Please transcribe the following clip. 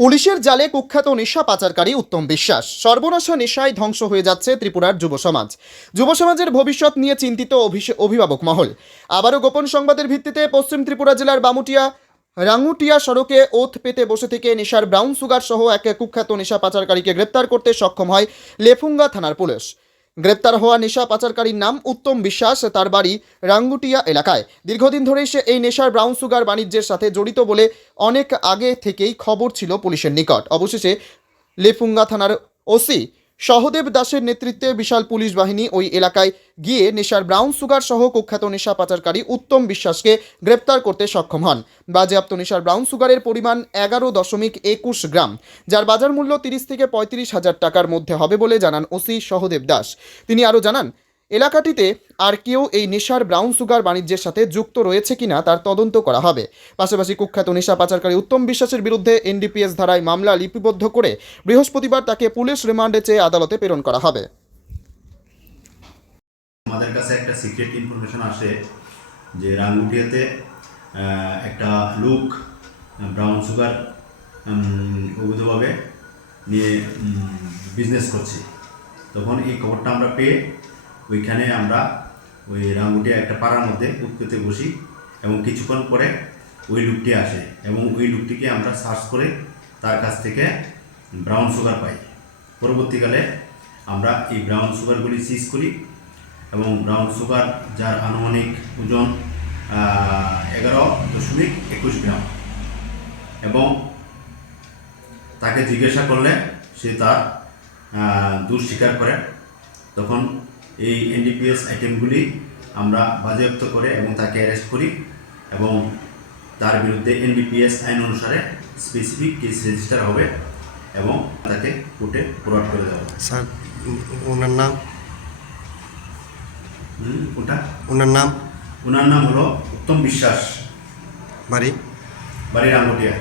পুলিশের জালে কুখ্যাত নেশা পাচারকারী উত্তম বিশ্বাস। সর্বনাশা নেশায় ধ্বংস হয়ে যাচ্ছে ত্রিপুরার যুব সমাজ। যুব সমাজের ভবিষ্যৎ নিয়ে চিন্তিত অভিভাবক মহল। আবারও গোপন সংবাদের ভিত্তিতে পশ্চিম ত্রিপুরা জেলার রাঙ্গুটিয়া সড়কে ওথ পেতে বসে থেকে নেশার ব্রাউন সুগার সহ এক কুখ্যাত নেশা পাচারকারীকে গ্রেপ্তার করতে সক্ষম হয় লেফুঙ্গা থানার পুলিশ। গ্রেপ্তার হওয়া নেশা পাচারকারীর নাম উত্তম বিশ্বাস। তার বাড়ি রাঙ্গুটিয়া এলাকায়। দীর্ঘদিন ধরেই সে এই নেশার ব্রাউন সুগার বাণিজ্যের সাথে জড়িত বলে অনেক আগে থেকেই খবর ছিল পুলিশের নিকট। অবশেষে লেফুঙ্গা থানার ওসি সহদেব দাসের নেতৃত্বে বিশাল পুলিশ বাহিনী ওই এলাকায় গিয়ে নেশার ব্রাউন সুগার সহ কুখ্যাত নেশা পাচারকারী উত্তম বিশ্বাসকে গ্রেপ্তার করতে সক্ষম হন। বাজেয়াপ্ত নেশার ব্রাউন সুগারের পরিমাণ 11.21 গ্রাম, যার বাজার মূল্য 30 থেকে 35,000 টাকার মধ্যে হবে বলে জানান ওসি সহদেব দাস। তিনি আরও জানান, এলাকাটিতে আর কেউ এই নেশার ব্রাউন সুগার বাণিজ্যের সাথে যুক্ত রয়েছে কিনা তার তদন্ত করা হবে। পাশাপাশি কুখ্যাত নেশা পাচারকারী উত্তম বিশ্বাসের বিরুদ্ধে এনডিপিএস ধারায় মামলা লিপিবদ্ধ করে বৃহস্পতিবার তাকে পুলিশ রিমান্ডে চেয়ে আদালতে প্রেরণ করা হবে। আমাদের কাছে একটা সিক্রেট ইনফরমেশন আসে যে রাঙ্গুটিয়াতে একটা লোক ব্রাউন সুগার অবৈধভাবে নিয়ে বিজনেস করছে। তখন এই খবরটা আমরা পেয়ে ওইখানে আমরা ওই রাঙ্গুটিয়া একটা পাড়ার মধ্যে উৎপেতে বসি এবং কিছুক্ষণ পরে ওই লোকটি আসে এবং ওই লোকটিকে আমরা সার্চ করে তার কাছ থেকে ব্রাউন সুগার পাই। পরবর্তীকালে আমরা এই ব্রাউন সুগারগুলি সিজ করি এবং ব্রাউন সুগার যার আনুমানিক ওজন 11.21 গ্রাম, এবং তাকে জিজ্ঞাসা করলে সে তার দোষ স্বীকার করে। তখন এই এনডিপিএস আইটেমগুলি আমরা বাজেয়াপ্ত করে এবং তাকে অ্যারেস্ট করি এবং তার বিরুদ্ধে এনডিপিএস আইন অনুসারে স্পেসিফিক কেস রেজিস্টার হবে এবং তাকে কোর্টে ফরওয়ার্ড করে দেওয়া হবে। স্যার, ওনার নাম ওনার নাম হলো উত্তম বিশ্বাস, বাড়ি বাড়ি রাঙ্গুটিয়া।